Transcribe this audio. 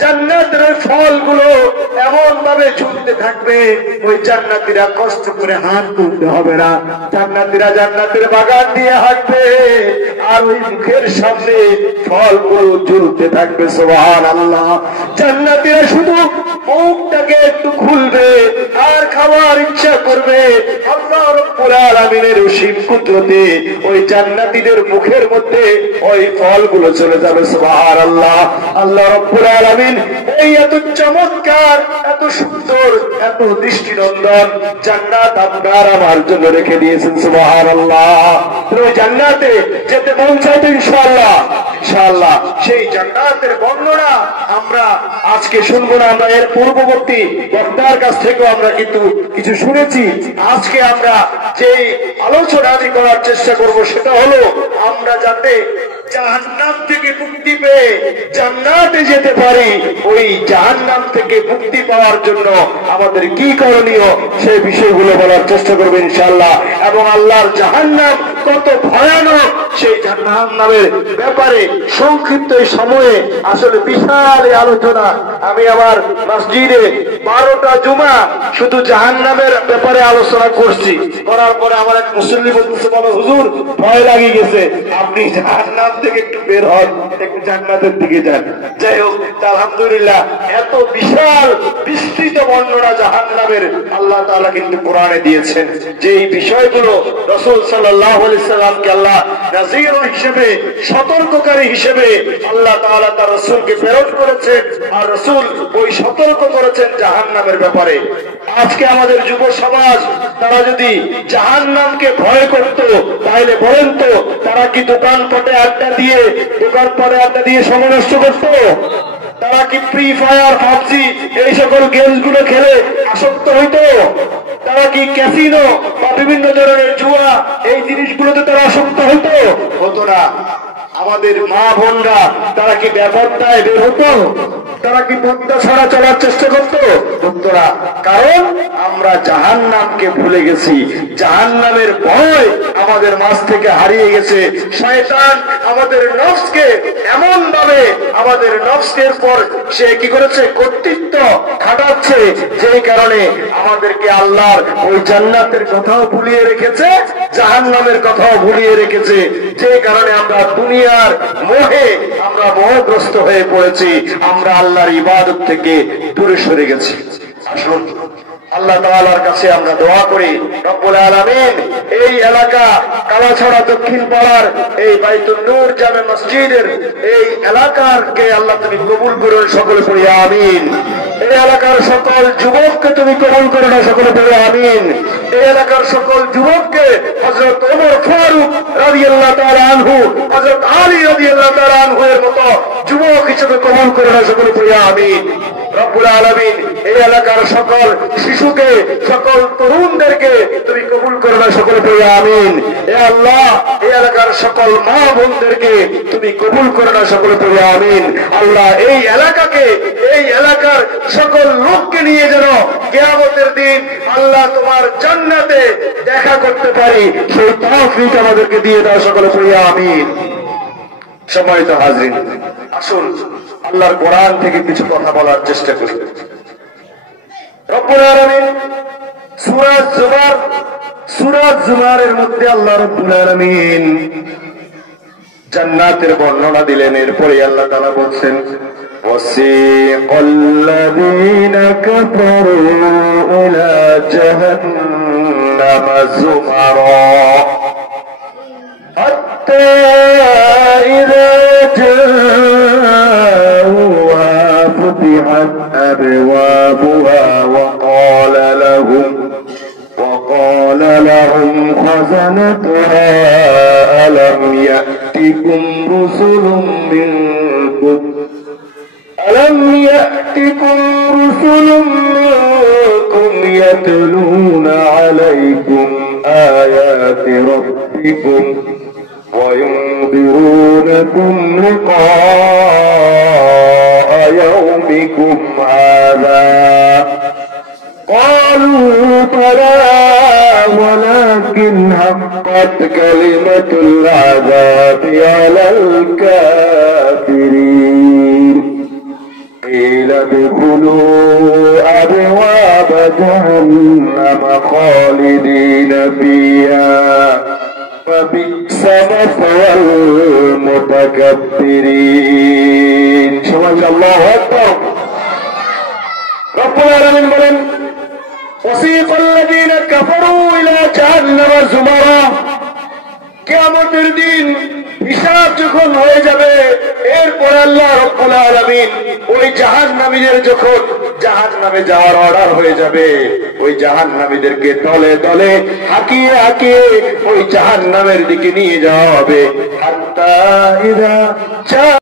জান্নাতের ফলগুলো এমন ভাবে ঝুলতে থাকবে, ওই জান্নাতীরা কষ্ট করে হাত তুলতে হবে না। জান্নাতীরা জান্নাতের বাগান দিয়ে হাঁটবে, আর ওই মুখের সামনে ফলগুলো ঝুলতে থাকবে। সুবহানাল্লাহ। জান্নাতীরা শুধু মুখটাকে একটু খুলবে আর খাওয়ার ইচ্ছা করবে, আল্লাহ রাব্বুল আলামিনের অসীম কুদরতে ওই জান্নাতীদের মুখের মধ্যে ওই ফলগুলো চলে যাবে। সুবহানাল্লাহ। আল্লাহ রাব্বুল আলামিন এই এত চমৎকার, এত সুন্দর, এত দৃষ্টিনন্দন জান্নাত আপনার আমার জন্য রেখে দিয়েছেন। সুবহানাল্লাহ। ওই জান্নাতে যেতে মন চাইতো ইনশাআল্লাহ। ইনশাআল্লাহ সেই জান্নাতের বর্ণনা আমরা আজকে শুনবো না, আমরা এর পূর্ববর্তী বক্তার কাছ থেকেও আমরা কিন্তু কিছু শুনেছি। আজকে আমরা যে আলোচনাটি করার চেষ্টা করব সেটা হলো আমরা যাতে জাহান্নাম থেকে মুক্তি পেয়ে জান্নাতে যেতে পারি, ওই জাহান্নাম থেকে মুক্তি পাওয়ার জন্য আমাদের কি করণীয় সেই বিষয়গুলো বলার চেষ্টা করবো ইনশাআল্লাহ। এবং আল্লাহর জাহান্নাম কত ভয়ানক সেই জাহান্নামের ব্যাপারে সংক্ষিপ্ত এই সময়ে আসলে বিশাল এই আলোচনা। আমি আমার মসজিদে 12টা জুমা শুধু জাহান্নামের ব্যাপারে আলোচনা করছি, করার পরে আমার এক মুসল্লি বলতেছে, বলো হুজুর ভয় লাগে গেছে, আপনি জাহান্নাম থেকে একটু বের হন, একটু জান্নাতের দিকে যান। যাই হোক, আলহামদুলিল্লাহ এত বিশাল বিস্তৃত বর্ণনা জাহান্নামের আল্লাহ তাআলা কিন্তু কোরআনে দিয়েছেন, যে এই বিষয়গুলো রাসূল সাল্লাল্লাহু আলাইহি সাল্লামকে আল্লাহ নাযীর হিসেবে, সতর্ককারী হিসেবে আল্লাহ তাআলা তার রাসূলকে প্রেরণ করেছেন, আর রাসূল ওই সতর্ক করেছেন জাহান্নামের ব্যাপারে। আজকে আমাদের যুব সমাজ তারা যদি জাহান্নামকে ভয় করত, তাহলে বলেন তো তারা কি দোকানপাটে আড্ডা দিয়ে সময় নষ্ট করত? তারা কি ফ্রি ফায়ার, পাবজি এই সকল গেমসগুলো খেলে আসক্ত হইতো? তারা কি ক্যাসিনো বা বিভিন্ন ধরনের জুয়া এই জিনিসগুলোতে তারা আসক্ত হতো না। আমাদের মা বোনরা তারা কি ব্যবহারটায় বের হতো? তারা কি পর্দা ছাড়া চলার চেষ্টা করতো? না। কারণ আমরা জাহান্নামকে ভুলে গেছি, জাহান্নামের ভয় আমাদের মাঝ থেকে হারিয়ে গেছে। শয়তান আমাদের নফসকে এমন ভাবে আমাদের নফসের পর সে কি করেছে, কর্তৃত্ব খাটাচ্ছে, যেই কারণে আমাদেরকে আল্লাহর ওই জান্নাতের কথাও ভুলিয়ে রেখেছে, জাহান্নামের কথাও ভুলিয়ে রেখেছে, যে কারণে আমরা দুনিয়ার মোহে আমরা মোহগ্রস্ত হয়ে পড়েছি, আমরা আল্লাহর ইবাদত থেকে দূরে সরে গেছি। আসুন আল্লাহ তাআলার কাছে আমরা দোয়া করি, রব্বুল আলামিন এই এলাকা কালাছড়া দক্ষিণ পাড়ার এই বাইতুন নূর জামে মসজিদের এই এলাকারকে আল্লাহ তুমি কবুল করুন, সকলে পড়ি আমিন। এই এলাকার সকল যুবককে তুমি কবুল করো না, সকলে পড়ি আমিন। এই এলাকার সকল যুবককে হযরত ওমর ফারুক রাদিয়াল্লাহু তাআলা আনহু, হযরত আলী রাদিয়াল্লাহু তাআলা আনহু এর মতো যুবক হিসেবে কবুল করো না, সকলে পড়ি আমিন। রব্বুল আলামিন এই এলাকার সকল শিশুকে, সকল তরুণদেরকে তুমি কবুল করো না, সকলে পড়ি আমিন। এ আল্লাহ এই এলাকার সকল মা বোনদেরকে তুমি কবুল করো না, সকলে পড়ি আমিন। আল্লাহ এই এলাকাকে, এই এলাকার সকল লোককে নিয়ে যেন কিয়ামতের দিন আল্লাহ তোমার জান্নাতে দেখা করতে পারি, সেই তৌফিক আমাদেরকে দিয়ে দাও, সকলে পড়ি আমিন। সম্মানিত হাজরিন, আসুন আল্লাহর কোরআন থেকে কিছু কথা বলার চেষ্টা করি। রব্বুল আলামিন সূরা জুমারের মধ্যে আল্লাহ রব্বুল আলামিন জান্নাতের বর্ণনা দিলেন। এরপরে আল্লাহ তাআলা বলছেন, ওয়াসিকাল্লাযীনা কাফারু ইলা জাহান্নামা যুমারা হাত্তা ইযা জাউহা ফুতিহাত আবওয়াবুহা وقال لهم خزنتها ألم يأتكم رسل منكم يتلون عليكم آيات ربكم وينذرونكم لقاء يومكم هذا قالوا بلى ولكن حقت كلمة العذاب على الكافرين। قيل ادخلوا أبواب جهنم خالدين فيها وبئس مثوى المتكبرين سبحان الله أكبر رب العالمين বলেন وسيق الذين كفروا إلى جهنم زمرا কিয়ামতের দিন হিসাব যখন হয়ে যাবে এরপর আল্লাহ রাব্বুল আলামিন ওই জাহান্নামীদের যখন জাহান্নামে যাওয়ার অর্ডার হয়ে যাবে ওই জাহান্নামীদেরকে দলে দলে হাকিয়ে হাকিয়ে ওই জাহান্নামের দিকে নিয়ে যাওয়া হবে হাত্তা ইযা